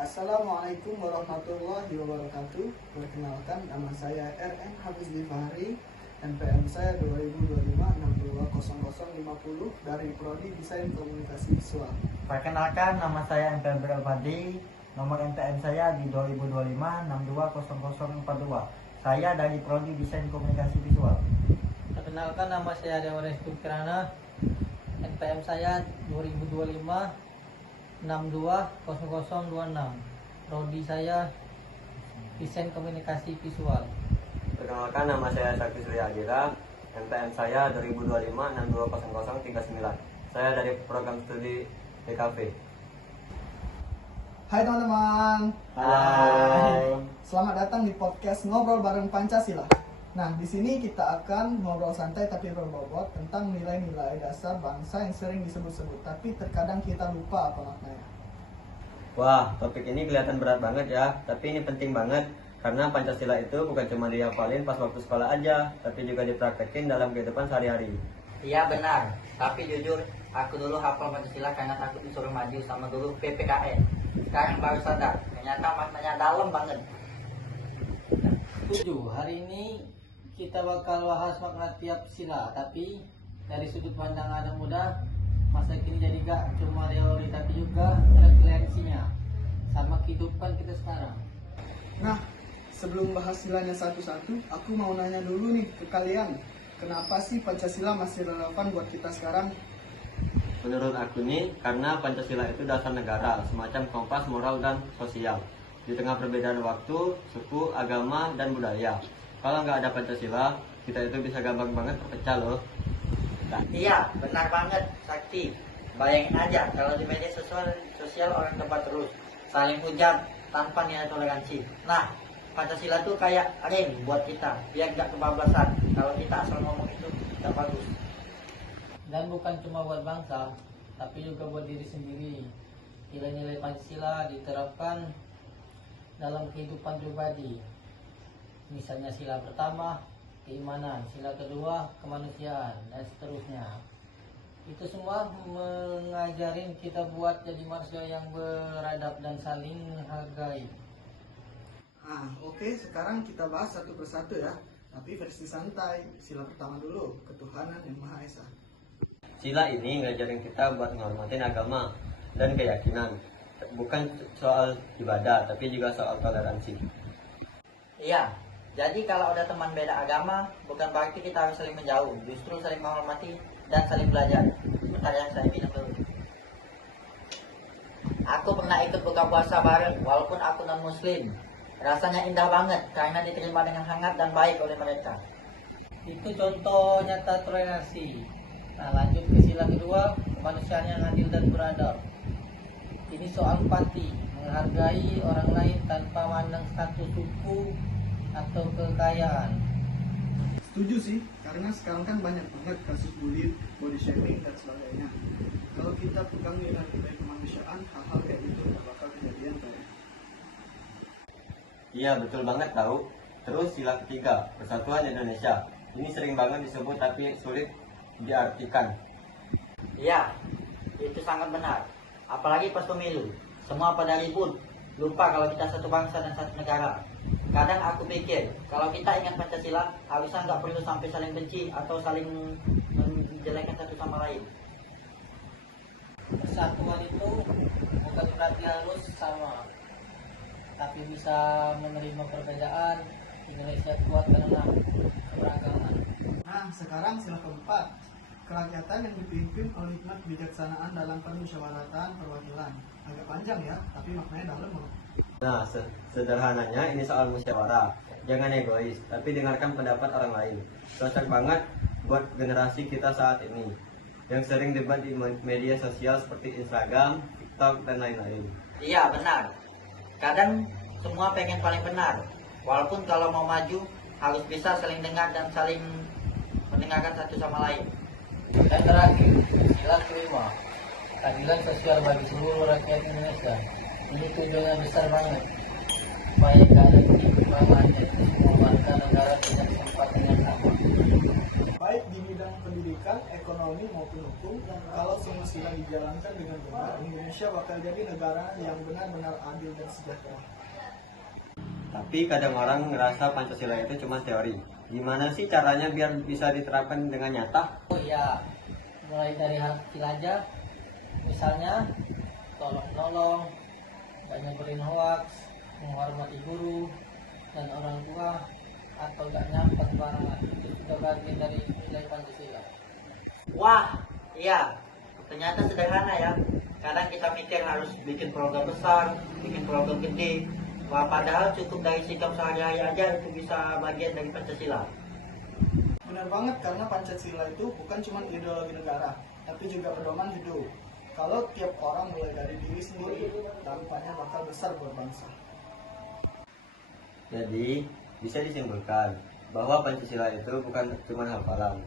Assalamualaikum warahmatullahi wabarakatuh. Perkenalkan, nama saya RM Hafiz Difahri. NPM saya 2025-620050 dari Prodi Desain Komunikasi Visual. Perkenalkan, nama saya NPM Beralfadi. Nomor NPM saya di 2025-620042. Saya dari Prodi Desain Komunikasi Visual. Perkenalkan, nama saya Dewa Restu Kirana. NPM saya 2025-620026. Prodi saya Desain Komunikasi Visual. Perkenalkan, nama saya Sakti Surya Adira. NPM saya 2025-620039. Saya dari program studi DKV. Hai teman-teman. Hai. Selamat datang di podcast Ngobrol Bareng Pancasila. Nah, di sini kita akan ngobrol santai tapi berbobot tentang nilai-nilai dasar bangsa yang sering disebut-sebut, tapi terkadang kita lupa apa maknanya. Wah, topik ini kelihatan berat banget ya, tapi ini penting banget karena Pancasila itu bukan cuma dihafalin pas waktu sekolah aja, tapi juga dipraktekin dalam kehidupan sehari-hari. Iya benar, tapi jujur aku dulu hafal Pancasila karena takut disuruh maju sama dulu PPKN. Sekarang baru sadar, ternyata maknanya dalam banget. Tujuh, hari ini kita bakal bahas makna tiap sila, tapi dari sudut pandang anak muda, masa kini jadi gak cuma teori tapi juga referensinya sama kehidupan kita sekarang. Nah, sebelum bahas silanya satu-satu, aku mau nanya dulu nih ke kalian. Kenapa sih Pancasila masih relevan buat kita sekarang? Menurut aku nih, karena Pancasila itu dasar negara, semacam kompas moral dan sosial. Di tengah perbedaan waktu, suku, agama, dan budaya. Kalau nggak ada Pancasila, kita itu bisa gampang banget terpecah loh. Iya, benar banget Sakti. Bayangin aja kalau di media sosial orang debat terus, saling hujat tanpa nilai toleransi. Nah, Pancasila tuh kayak rem buat kita, biar gak kebablasan. Kalau kita asal ngomong itu gak bagus. Dan bukan cuma buat bangsa, tapi juga buat diri sendiri. Nilai-nilai Pancasila diterapkan dalam kehidupan pribadi. Misalnya sila pertama, keimanan, sila kedua, kemanusiaan, dan seterusnya. Itu semua mengajarin kita buat jadi manusia yang beradab dan saling menghargai. Oke, sekarang kita bahas satu persatu ya. Tapi versi santai. Sila pertama dulu, ketuhanan yang Maha Esa. Sila ini ngajarin kita buat menghormatin agama dan keyakinan. Bukan soal ibadah, tapi juga soal toleransi. Iya, jadi kalau ada teman beda agama, bukan berarti kita harus saling menjauh, justru saling menghormati dan saling belajar. Bentar ya, saya minum dulu. Aku pernah ikut buka puasa bareng, walaupun aku non-muslim. Rasanya indah banget, karena diterima dengan hangat dan baik oleh mereka. Itu contoh nyata toleransi. Nah, lanjut ke sila kedua, kemanusiaan yang adil dan beradab. Ini soal empati, menghargai orang lain tanpa mandang status suku atau kekayaan. Setuju sih, karena sekarang kan banyak banget kasus bully, body shaming, dan sebagainya. Kalau kita pegang nilai-nilai kemanusiaan, hal-hal kayak gitu nggak bakal kejadian kayak. Iya, betul banget tahu. Terus sila ketiga, Persatuan Indonesia. Ini sering banget disebut tapi sulit diartikan. Iya, itu sangat benar. Apalagi pas pemilu, semua pada ribut, lupa kalau kita satu bangsa dan satu negara. Kadang aku pikir, kalau kita ingat Pancasila, harusnya nggak perlu sampai saling benci atau saling menjelekkan satu sama lain. Persatuan itu bukan berarti harus sama, tapi bisa menerima perbedaan. Indonesia kuat karena keberagaman. Nah, sekarang sila keempat, kerakyatan yang dipimpin oleh hikmat kebijaksanaan dalam permusyawaratan perwakilan. Agak panjang ya, tapi maknanya dalam loh. Nah, sederhananya ini soal musyawarah. Jangan egois, tapi dengarkan pendapat orang lain. Cocok banget buat generasi kita saat ini, yang sering debat di media sosial seperti Instagram, TikTok, dan lain-lain. Iya benar. Kadang semua pengen paling benar. Walaupun kalau mau maju, harus bisa saling dengar dan saling mendengarkan satu sama lain. Dan terakhir, sila kelima, keadilan sosial bagi seluruh rakyat Indonesia. Ini tujuannya besar banget, supaya kalian kekurangan dan semua warga negara punya kesempatan yang sama. Baik di bidang pendidikan, ekonomi, ekonomi maupun hukum. Kalau semua sila dijalankan dengan benar, Indonesia bakal jadi negara yang benar-benar adil dan sejahtera. Tapi kadang orang ngerasa Pancasila itu cuma teori. Gimana sih caranya biar bisa diterapkan dengan nyata? Oh iya, mulai dari hal kecil aja. Misalnya, tolong-nolong, gak nyebarin hoax, menghormati guru dan orang tua, atau gak nyamper sembarangan. Itu juga bagian dari nilai Pancasila. Wah, iya. Ternyata sederhana ya. Kadang kita mikir harus bikin program besar, bikin program gede. Wah, padahal cukup dari sikap sehari-hari aja itu bisa bagian dari Pancasila. Benar banget, karena Pancasila itu bukan cuma ideologi negara, tapi juga pedoman hidup. Kalau tiap orang mulai dari diri sendiri, dampaknya bakal besar buat bangsa. Jadi, bisa disimpulkan bahwa Pancasila itu bukan cuma hafalan,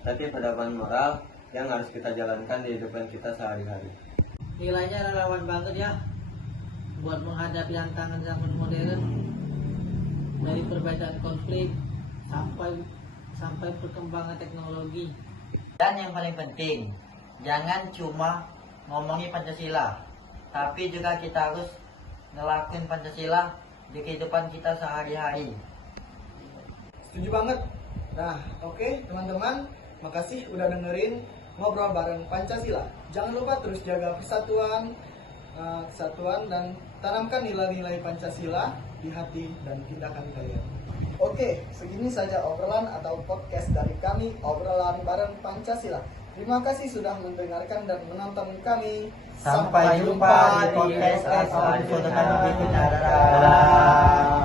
tapi pedoman moral yang harus kita jalankan di kehidupan kita sehari-hari. Nilainya relawan banget ya buat menghadapi tantangan zaman modern, dari perbedaan konflik sampai perkembangan teknologi. Dan yang paling penting, jangan cuma ngomongin Pancasila, tapi juga kita harus ngelakuin Pancasila di kehidupan kita sehari-hari. Setuju banget. Nah, oke teman-teman, makasih udah dengerin ngobrol bareng Pancasila. Jangan lupa terus jaga kesatuan dan tanamkan nilai-nilai Pancasila di hati dan tindakan kalian. Oke, segini saja obrolan atau podcast dari kami, obrolan bareng Pancasila. Terima kasih sudah mendengarkan dan menonton kami. Sampai jumpa di podcast episode berikutnya. Dadah.